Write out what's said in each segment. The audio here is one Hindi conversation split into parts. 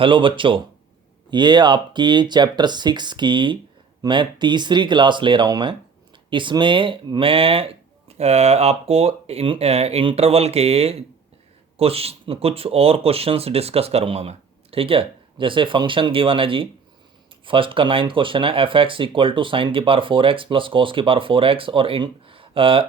हेलो बच्चों, ये आपकी चैप्टर 6 की मैं तीसरी क्लास ले रहा हूँ। मैं इसमें आपको इंटरवल के कुछ और क्वेश्चंस डिस्कस करूँगा मैं। ठीक है, जैसे फंक्शन गिवन है जी। फर्स्ट का 9th क्वेश्चन है, F X equal to sine की पावर 4x प्लस कॉस की पावर 4x। और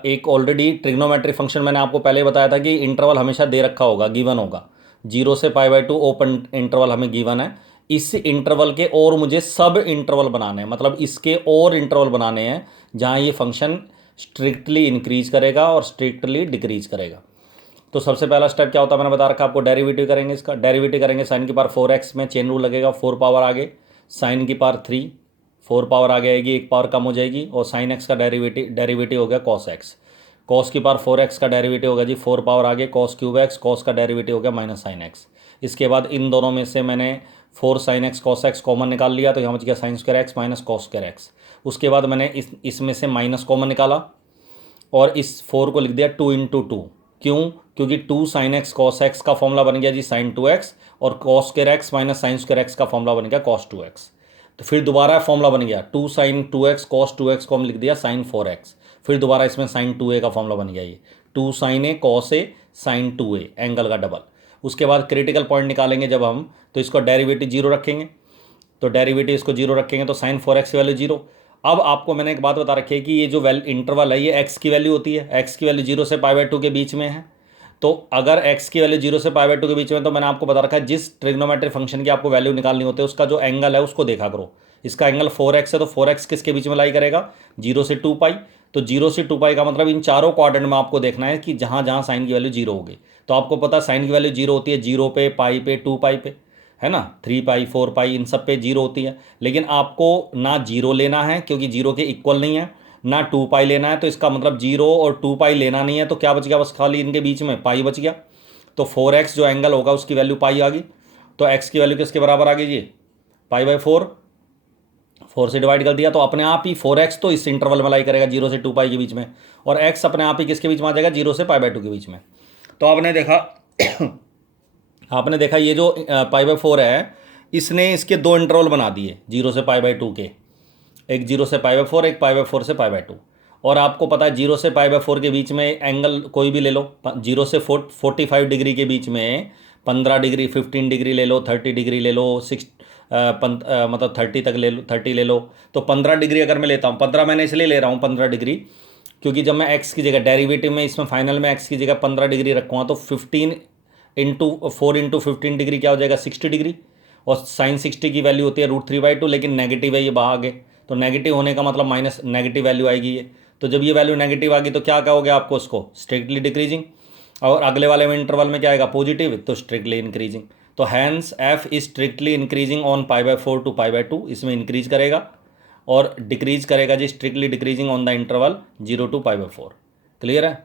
एक ऑलरेडी ट्रिग्नोमेट्री फंक्शन मैंने आपको पहले बताया था कि इंटरवल हमेशा दे रखा होगा, गिवन होगा। 0 से π/2 ओपन इंटरवल हमें गिवन है। इस इंटरवल के और मुझे सब इंटरवल बनाने हैं, मतलब इसके और इंटरवल बनाने हैं जहाँ ये फंक्शन स्ट्रिक्टली इंक्रीज करेगा और स्ट्रिक्टली डिक्रीज करेगा। तो सबसे पहला स्टेप क्या होता है, मैंने बता रखा आपको। डेरिवेटिव करेंगे, इसका डेरिवेटिव करेंगे। साइन की पावर 4x में चेन रूल लगेगा, 4 पावर आगे, साइन की पावर 3, 4 पावर आगे आएगी, एक पावर कम हो जाएगी, और साइन एक्स का डेरिवेटिव डेरिवेटिव हो गया कॉस एक्स। कॉस की पावर 4x का डेरिवेटिव होगा जी 4 पावर आगे कॉस क्यूब एक्स, कॉस का डेरिवेटिव हो गया माइनस साइन एक्स। इसके बाद इन दोनों में से मैंने 4 sine x cos x common निकाल लिया, तो यहाँ बच गया sine square x minus cos square x. उसके बाद मैंने इसमें से माइनस कॉमन निकाला और इस 4 को लिख दिया 2 × 2। क्यों? क्योंकि 2 साइन एक्स कॉस एक्स का फॉर्मूला बन गया जी साइन 2x, और cos square x minus sine square x का फॉर्मूला बन गया कॉस 2x। तो फिर दोबारा फॉर्मूला बन गया 2 साइन 2x कॉस 2x को हम लिख दिया साइन 4x। फिर दोबारा इसमें साइन 2a का फॉर्मूला बन गया, ये 2 sign A cos A sign 2a, angle का डबल। उसके बाद क्रिटिकल पॉइंट निकालेंगे जब हम, तो इसको डेरिवेटिव 0 रखेंगे। तो डेरिवेटिव इसको 0 रखेंगे तो साइन 4x की वैल्यू 0। अब आपको मैंने एक बात बता रखी है कि ये जो इंटरवल है ये x की वैल्यू होती है। x की वैल्यू 0 से π/2 के बीच में है। तो अगर x की वैल्यू 0 से π/2 के बीच में, तो मैंने आपको बता रखा है जिस ट्रिग्नोमेट्रिक फंक्शन की आपको वैल्यू निकालनी होती है उसका जो एंगल है उसको देखा करो। इसका एंगल 4x है, तो 4x किसके बीच में लाई करेगा? 0 से 2π। तो 0 से 2π का मतलब इन चारों क्वाड्रेंट में आपको देखना है कि जहाँ जहाँ साइन की वैल्यू 0 होगी। तो आपको पता है साइन की वैल्यू 0 होती है 0 पे, पाई पे, 2π पे, है ना। 3π 4π इन सब पे 0 होती है। लेकिन आपको ना 0 लेना है क्योंकि 0 के इक्वल नहीं है, ना 2π लेना है। तो इसका मतलब 0 और 2π लेना नहीं है, तो क्या बच गया? बस खाली इनके बीच में पाई बच गया। तो 4x जो एंगल होगा उसकी वैल्यू पाई आ गई। तो x की वैल्यू किसके बराबर आ गई जी? π/4। 4 से डिवाइड कर दिया तो अपने आप ही 4x तो इस इंटरवल में लाई करेगा 0 से 2π के बीच में, और x अपने आप ही किसके बीच में आ जाएगा? 0 से π/2 के बीच में। तो आपने देखा आपने देखा ये जो π/4 है, इसने इसके दो इंटरवल बना दिए 0 से π/2 के, एक 0 से π/4, एक π/4 से π/2। और आपको पता है 0 से π/4 के बीच में एंगल कोई भी ले लो, 0 से 45 डिग्री के बीच में 15 डिग्री, 15 डिग्री ले लो, 30 डिग्री ले लो, मतलब 30 तक ले लो, 30 ले लो। तो 15 डिग्री अगर मैं लेता हूँ, 15 मैंने इसलिए ले रहा हूँ 15 डिग्री क्योंकि जब मैं एक्स की जगह डेरिवेटिव में इसमें फाइनल में एक्स की जगह 15 डिग्री रखूँगा तो 15 इंटू 4 इंटू 15 डिग्री क्या हो जाएगा? 60 डिग्री। और साइन 60 की वैल्यू होती है √3/2, लेकिन नेगेटिव है ये बाहर आगे, तो नेगेटिव होने का मतलब माइनस नेगेटिव वैल्यू आएगी ये। तो जब ये वैल्यू नेगेटिव आ गई तो क्या कहोगे आपको? उसको स्ट्रिक्टली डिक्रीजिंग। और अगले वाले में इंटरवल में क्या आएगा? पॉजिटिव, तो स्ट्रिक्टली इंक्रीजिंग। तो hence F is strictly increasing on π/4 to π/2, इसमें इंक्रीज करेगा, और डिक्रीज करेगा G strictly decreasing on the interval 0 to π/4। Clear है?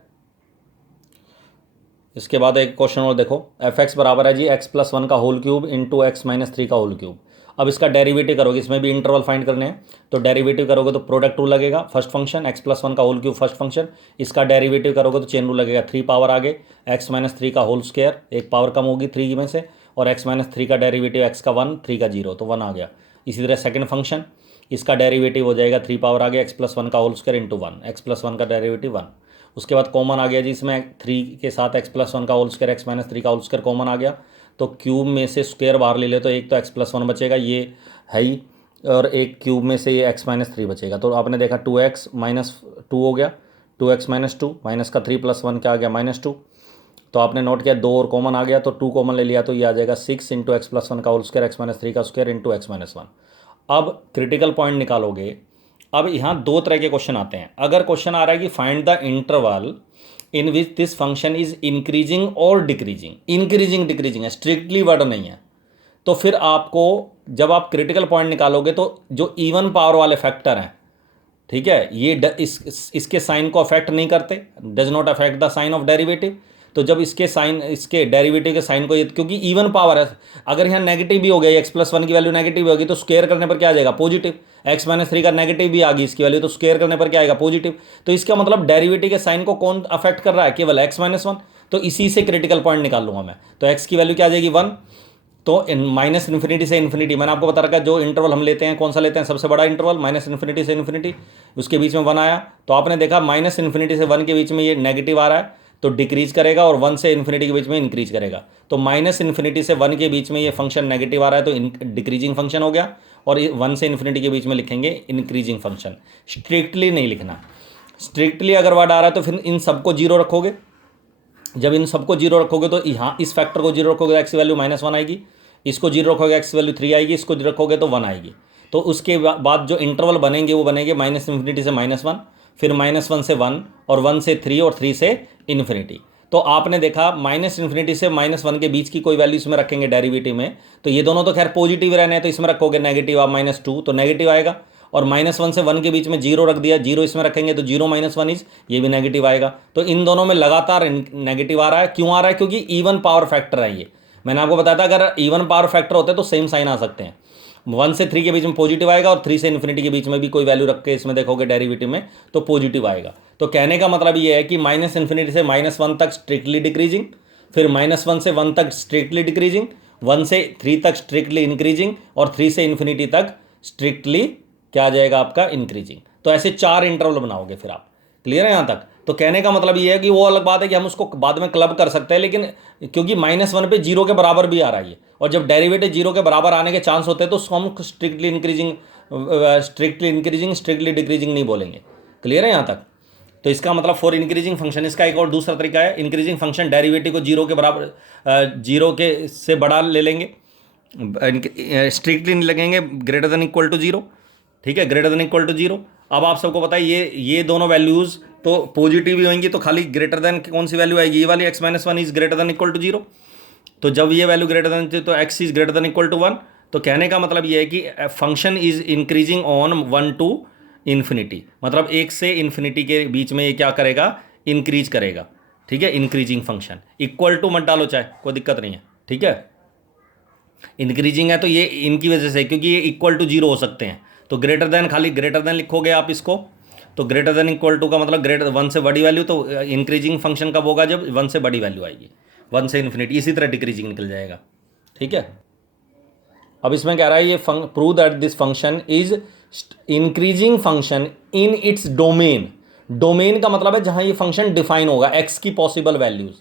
इसके बाद एक क्वेश्चन और देखो, एफ एक्स बराबर है जी x+1 का होल क्यूब इंटू x-3 का होल क्यूब। अब इसका डेरिवेटिव करोगे, इसमें भी इंटरवल फाइंड करने हैं, तो डेरिवेटिव करोगे तो प्रोडक्ट रूल लगेगा। फर्स्ट फंक्शन x+1 का होल क्यूब फर्स्ट फंक्शन, इसका डेरिवेटिव करोगे तो चेन रूल लगेगा। 3 पावर आगे x-3 का होल स्क्वायर, एक पावर कम होगी 3 में से, और x-3 का डेरिवेटिव x का 1, 3 का 0, तो 1 आ गया। इसी तरह सेकंड फंक्शन, इसका डेरिवेटिव हो जाएगा 3 पावर आगे x+1 का होल स्क्वायर इंटू 1, x+1 का डेरिवेटिव 1। उसके बाद कॉमन आ गया जी, इसमें 3 के साथ x+1 का होल स्क्वायर, x-3 का होल स्क्वायर कॉमन आ गया, तो क्यूब में से स्क्वायर बाहर ले ले तो एक तो x+1 बचेगा, ये है ही, और एक क्यूब में से ये x-3 बचेगा। तो आपने देखा 2x - 2 हो गया, 2x - 2 माइनस का 3 + 1 क्या आ गया? -2। तो आपने नोट किया 2 और कॉमन आ गया, तो 2 कॉमन ले लिया तो ये आ जाएगा 6 इंटू x+1 का होल स्क्वायर, x-3 का स्क्वायर इंटू x-1। अब क्रिटिकल पॉइंट निकालोगे। अब यहाँ दो तरह के क्वेश्चन आते हैं। अगर क्वेश्चन आ रहा है कि find the interval in which this function is increasing और डिक्रीजिंग, इंक्रीजिंग डिक्रीजिंग है, स्ट्रिक्टली वर्ड नहीं है, तो फिर आपको जब आप क्रिटिकल पॉइंट निकालोगे तो जो इवन पावर वाले फैक्टर हैं, ठीक है, ये इसके साइन को अफेक्ट नहीं करते, does not affect the sign of derivative. तो जब इसके साइन, इसके डेरिवेटिव के साइन को, ये क्योंकि इवन पावर है, अगर यहाँ नेगेटिव भी हो गया, x+1 की वैल्यू नेगेटिव भी होगी तो स्क्वायर करने पर क्या आ जाएगा? पॉजिटिव। x-3 का नेगेटिव भी आ गई इसकी वैल्यू, तो स्क्वायर करने पर क्या आएगा? पॉजिटिव। तो इसका मतलब डेरिवेटिव के साइन को कौन अफेक्ट कर रहा है? केवल x-1। तो इसी से क्रिटिकल पॉइंट निकाल लूंगा मैं। तो x की वैल्यू क्या आ जाएगी? 1, तो माइनस इन्फिनिटी से इन्फिनिटी, मैंने आपको बता रखा जो इंटरवल हम लेते हैं कौन सा लेते हैं, सबसे बड़ा इंटरवल माइनस इन्फिनिटी से इन्फिनिटी, उसके बीच में 1 आया तो आपने देखा माइनस इन्फिनिटी से 1 के बीच में ये नेगेटिव आ रहा है तो डिक्रीज करेगा, और 1 से इन्फिनिटी के बीच में इंक्रीज करेगा। तो माइनस इन्फिनिटी से 1 के बीच में ये फंक्शन नेगेटिव आ रहा है तो डिक्रीजिंग फंक्शन हो गया, और 1 से इन्फिनिटी के बीच में लिखेंगे इंक्रीजिंग फंक्शन। स्ट्रिक्टली नहीं लिखना, स्ट्रिक्टली अगर वर्ड आ रहा है तो फिर इन सबको जीरो रखोगे। जब इन सबको जीरो रखोगे तो यहाँ इस फैक्टर को जीरो रखोगे तो एक्स वैल्यू -1 आएगी, इसको जीरो रखोगे एक्स वैल्यू 3 आएगी, इसको रखोगे तो 1 आएगी। तो उसके बाद जो इंटरवल बनेंगे वो बनेंगे माइनस इन्फिनिटी से -1, फिर -1 से 1, और 1 से 3, और 3 से इन्फिनिटी। तो आपने देखा माइनस इन्फिनिटी से -1 के बीच की कोई वैल्यू इसमें रखेंगे डेरिवेटिव में, तो ये दोनों तो खैर पॉजिटिव रहने हैं, तो इसमें रखोगे नेगेटिव आप -2 तो नेगेटिव आएगा, और -1 से 1 के बीच में जीरो रख दिया, जीरो इसमें रखेंगे तो 0 - 1 ये भी नेगेटिव आएगा। तो इन दोनों में लगातार नेगेटिव आ रहा है। क्यों आ रहा है? क्योंकि इवन पावर फैक्टर है ये। मैंने आपको बताया था अगर इवन पावर फैक्टर होते तो सेम साइन आ सकते हैं। 1 से 3 के बीच में पॉजिटिव आएगा, और 3 से इन्फिनिटी के बीच में भी कोई वैल्यू रख के इसमें देखोगे डेरिवेटिव में तो पॉजिटिव आएगा। तो कहने का मतलब ये है कि माइनस इन्फिनिटी से -1 तक स्ट्रिक्टली डिक्रीजिंग, फिर -1 से 1 तक स्ट्रिक्टली डिक्रीजिंग, 1 से 3 तक स्ट्रिक्टली इंक्रीजिंग, और 3 से इन्फिनिटी तक स्ट्रिक्टली क्या आ जाएगा आपका इंक्रीजिंग। तो ऐसे 4 इंटरवल बनाओगे फिर आप। क्लियर है यहाँ तक? तो कहने का मतलब ये है कि वो अलग बात है कि हम उसको बाद में क्लब कर सकते हैं, लेकिन क्योंकि -1 पे 0 के बराबर भी आ रहा है ये, और जब डेरिवेटिव 0 के बराबर आने के चांस होते हैं तो उसको हम स्ट्रिक्टली इंक्रीजिंग स्ट्रिक्टली डिक्रीजिंग नहीं बोलेंगे। क्लियर है यहाँ तक? तो इसका मतलब फॉर इंक्रीजिंग फंक्शन, इसका एक और दूसरा तरीका है, इंक्रीजिंग फंक्शन डेरिवेटिव को 0 के बराबर 0 के से बड़ा ले लेंगे, स्ट्रिक्टली नहीं लगेंगे, ग्रेटर देन इक्वल टू 0। ठीक है, ग्रेटर देन इक्वल टू 0। अब आप सबको पता है ये दोनों वैल्यूज़ तो पॉजिटिव ही होंगी, तो खाली ग्रेटर देन कौन सी वैल्यू आएगी? ये वाली x - 1 is greater than equal to 0। तो जब ये वैल्यू ग्रेटर देन तो x is greater than equal to 1। तो कहने का मतलब ये है कि function is increasing on 1 to infinity, मतलब 1 से इन्फिनिटी के बीच में ये क्या करेगा? इंक्रीज करेगा। ठीक है, इंक्रीजिंग फंक्शन। इक्वल टू मत डालो चाहे, कोई दिक्कत नहीं है। ठीक है, इंक्रीजिंग है तो ये इनकी वजह से, क्योंकि ये इक्वल टू 0 हो सकते हैं। तो ग्रेटर देन, खाली ग्रेटर देन लिखोगे आप इसको, तो ग्रेटर देन इक्वल टू का मतलब ग्रेटर 1 से बड़ी वैल्यू, तो इंक्रीजिंग फंक्शन कब होगा? जब 1 से बड़ी वैल्यू आएगी, 1 से इन्फिनिटी। इसी तरह डिक्रीजिंग निकल जाएगा। ठीक है, अब इसमें कह रहा है ये prove that this function is increasing function in its domain. Domain का मतलब है जहां ये फंक्शन डिफाइन होगा, एक्स की पॉसिबल वैल्यूज।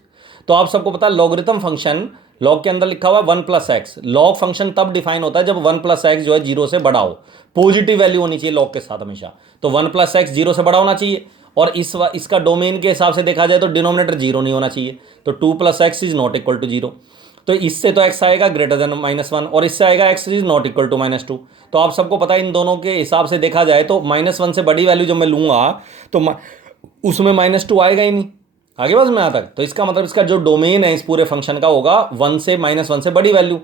तो आप सबको पता है लॉगरिथम फंक्शन, लॉग के अंदर लिखा हुआ है 1 + x। लॉग फंक्शन तब डिफाइन होता है जब 1 + x जो है 0 से बड़ा हो, पॉजिटिव वैल्यू होनी चाहिए लॉग के साथ हमेशा। तो 1 + x 0 से बड़ा होना चाहिए, और इसका डोमेन के हिसाब से देखा जाए तो डिनोमिनेटर 0 नहीं होना चाहिए। तो 2 + x is not equal to 0। तो इससे तो x आएगा ग्रेटर देन -1, और इससे आएगा x is not equal to -2। तो आप सबको पता है इन दोनों के हिसाब से देखा जाए तो -1 से बड़ी वैल्यू जब मैं लूंगा तो उसमें -2 आएगा ही नहीं। आगे बस में यहाँ तक। तो इसका मतलब इसका जो डोमेन है इस पूरे फंक्शन का होगा 1 से -1 से बड़ी वैल्यू,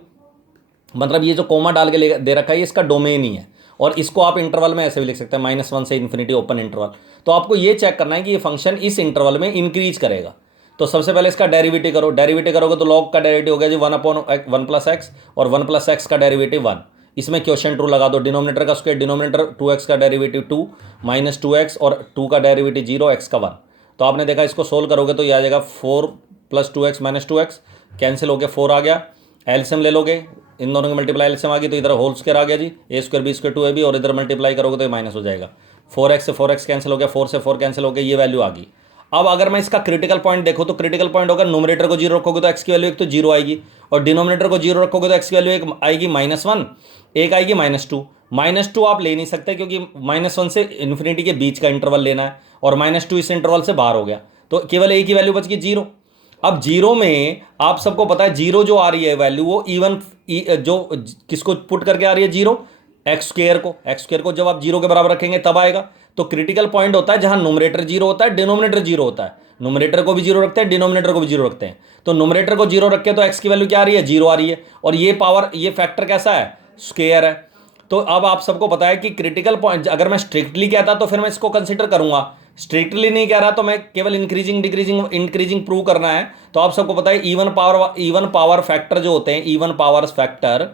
मतलब ये जो कोमा डाल के दे रखा है ये इसका डोमेन ही है। और इसको आप इंटरवल में ऐसे भी लिख सकते हैं, -1 से इन्फिनिटी ओपन इंटरवल। तो आपको ये चेक करना है कि ये फंक्शन इस इंटरवल में इंक्रीज करेगा। तो सबसे पहले इसका डेरिवेटिव करो, डेरिवेटिव करोगे तो लॉग का डेरिवेटिव हो गया जी 1/1 + x, और 1 + x का डेरिवेटिव 1। इसमें क्वेश्चन ट्रू लगा दो, डिनोमिनेटर का स्क्वायर, डिनोमिनेटर 2x का डेरिवेटिव 2 -2x, और 2 का डेरिवेटिव 0, x का 1। तो आपने देखा इसको सोल्व करोगे तो ये आ जाएगा 4 + 2x - 2x, कैंसिल हो गया, 4 आ गया। एलसीएम ले लोगे, इन दोनों की मल्टीप्लाई एलसीएम आ गई तो इधर होल स्क्वायर आ गया जी, a² b² 2ab, और इधर मल्टीप्लाई करोगे तो ये माइनस हो जाएगा। 4x से 4x कैंसिल हो गया, 4 से 4 कैंसिल हो गया, ये वैल्यू आ गई। अब अगर मैं इसका क्रिटिकल पॉइंट देखो तो क्रिटिकल पॉइंट होगा नोमिनेटर को 0 रखोगे तो x की वैल्यू एक तो 0 आएगी, और डिनोमिनेटर को 0 रखोगे तो x की वैल्यू एक आएगी -1, एक आएगी -2। -2 आप ले नहीं सकते क्योंकि -1 से इन्फिनिटी के बीच का इंटरवल लेना है, और -2 इस इंटरवल से बाहर हो गया, तो केवल एक ही वैल्यू बच गई 0। अब 0 में आप सबको पता है 0 जो आ रही है वैल्यू वो इवन जो किसको पुट करके आ रही है 0, x² को जब आप 0 के बराबर रखेंगे तब आएगा। तो क्रिटिकल पॉइंट होता है जहां नोमिनेटर 0 होता है, डिनोमिनेटर 0 होता है। नोमिनेटर को भी 0 रखते हैं, डिनोमिनेटर को भी 0 रखते हैं। तो नोमिनेटर को 0 रखे तो x की वैल्यू क्या आ रही है? 0 आ रही है, और ये पावर, ये फैक्टर कैसा है? स्क्वायर है। तो अब आप सबको पता है कि क्रिटिकल पॉइंट अगर मैं स्ट्रिक्टली कहता तो फिर मैं इसको कंसिडर करूंगा, स्ट्रिक्टली नहीं कह रहा तो मैं केवल इंक्रीजिंग प्रूव करना है। तो आप सबको पता है इवन पावर फैक्टर जो होते हैं, इवन पावर फैक्टर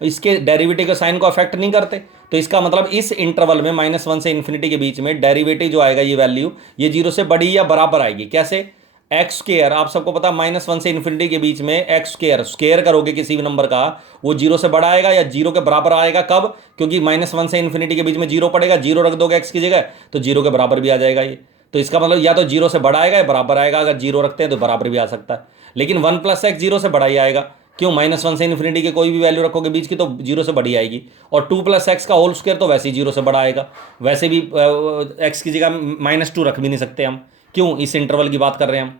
इसके डेरिवेटिव के साइन को अफेक्ट नहीं करते। तो इसका मतलब इस इंटरवल में -1 से इन्फिनिटी के बीच में डेरिवेटिव जो आएगा ये वैल्यू, ये 0 से बड़ी या बराबर आएगी। कैसे? एक्स स्क्वायर, आप सबको पता -1 से इन्फिनिटी के बीच में एक्स स्क्वायर स्क्वायर करोगे किसी भी नंबर का, वो जीरो से बड़ा आएगा या जीरो के बराबर आएगा। कब? क्योंकि -1 से इन्फिनिटी के बीच में जीरो पड़ेगा, जीरो रख दोगे एक्स की जगह तो जीरो के बराबर भी आ जाएगा ये। तो इसका मतलब या तो जीरो से बड़ा आएगा या बराबर आएगा, अगर जीरो रखते हैं तो बराबर भी आ सकता है। लेकिन 1 + x जीरो से बड़ा ही आएगा, क्यों? -1 से इन्फिनिटी के कोई भी वैल्यू रखोगे बीच की तो जीरो से बड़ी आएगी। और 2 + x का होल स्क्वायर तो वैसे ही जीरो से बड़ा आएगा, वैसे भी x की जगह -2 रख भी नहीं सकते हम, क्यों? इस इंटरवल की बात कर रहे हैं हम।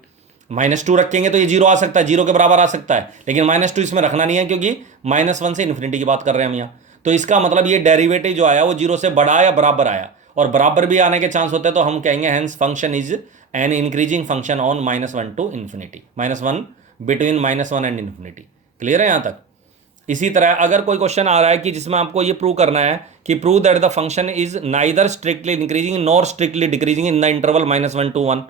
-2 रखेंगे तो ये जीरो आ सकता है, जीरो के बराबर आ सकता है, लेकिन -2 इसमें रखना नहीं है क्योंकि -1 से इन्फिनिटी की बात कर रहे हैं हम यहाँ। तो इसका मतलब ये डेरिवेटिव जो आया वो जीरो से बड़ा या बराबर आया, और बराबर भी आने के चांस होते हैं, तो हम कहेंगे hence function is an increasing function on -1 to infinity, -1 between -1 and infinity. Clear है यहाँ तक? इसी तरह अगर कोई क्वेश्चन आ रहा है कि जिसमें आपको ये प्रूव करना है कि prove that the function is neither strictly increasing nor strictly decreasing in the interval -1 to 1,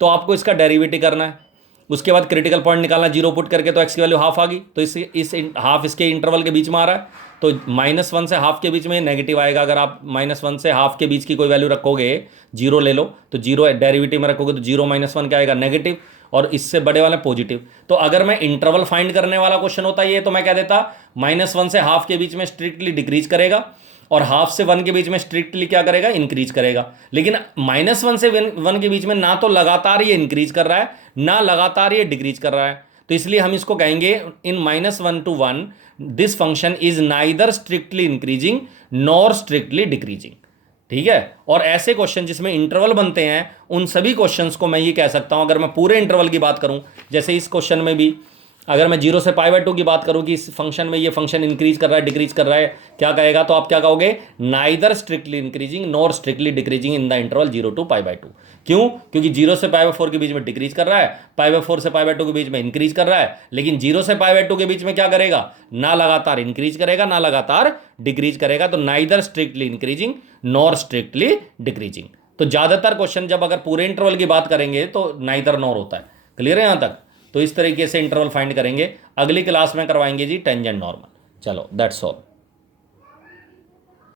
तो आपको इसका डेरिवेटिव करना है। उसके बाद क्रिटिकल पॉइंट निकालना, जीरो पुट करके तो एक्स की वैल्यू हाफ आ गई, तो इस हाफ इसके इंटरवल के बीच में आ रहा है, तो -1 से हाफ के बीच में नेगेटिव आएगा। अगर आप -1 से हाफ के बीच की कोई वैल्यू रखोगे, जीरो ले लो, तो जीरो डेरिवेटिव में रखोगे तो जीरो -1 क्या आएगा? नेगेटिव, और इससे बड़े वाले पॉजिटिव। तो अगर मैं इंटरवल फाइंड करने वाला क्वेश्चन होता ये, तो मैं क्या देता, -1 से हाफ के बीच में स्ट्रिक्टली डिक्रीज करेगा, और हाफ से 1 के बीच में स्ट्रिक्टली क्या करेगा? इंक्रीज करेगा। लेकिन -1 से 1 के बीच में ना तो लगातार ये इंक्रीज कर रहा है, ना लगातार ये डिक्रीज कर रहा है, तो इसलिए हम इसको कहेंगे इन -1 to 1 this function is neither strictly increasing nor strictly decreasing. ठीक है? और ऐसे क्वेश्चन जिसमें इंटरवल बनते हैं, उन सभी क्वेश्चंस को मैं ये कह सकता हूं, अगर मैं पूरे इंटरवल की बात करूं, जैसे इस क्वेश्चन में भी अगर मैं 0 से π/2 की बात करूं कि इस फंक्शन में ये फंक्शन इंक्रीज कर रहा है डिक्रीज कर रहा है, क्या कहेगा? तो आप क्या कहोगे? Neither strictly increasing nor strictly decreasing in the interval 0 to π/2। क्यों? क्योंकि 0 से π/4 के बीच में डिक्रीज कर रहा है, π/4 से π/2 के बीच में इंक्रीज कर रहा है, लेकिन 0 से π/2 के बीच में क्या करेगा? ना लगातार इंक्रीज करेगा ना लगातार डिक्रीज करेगा, तो neither strictly increasing nor strictly decreasing. तो ज्यादातर क्वेश्चन जब अगर पूरे इंटरवल की बात करेंगे तो नाइदर नॉर होता है। क्लियर है यहाँ तक? तो इस तरीके से इंटरवल फाइंड करेंगे। अगली क्लास में करवाएंगे जी टेंजेंट नॉर्मल। चलो दैट्स ऑल।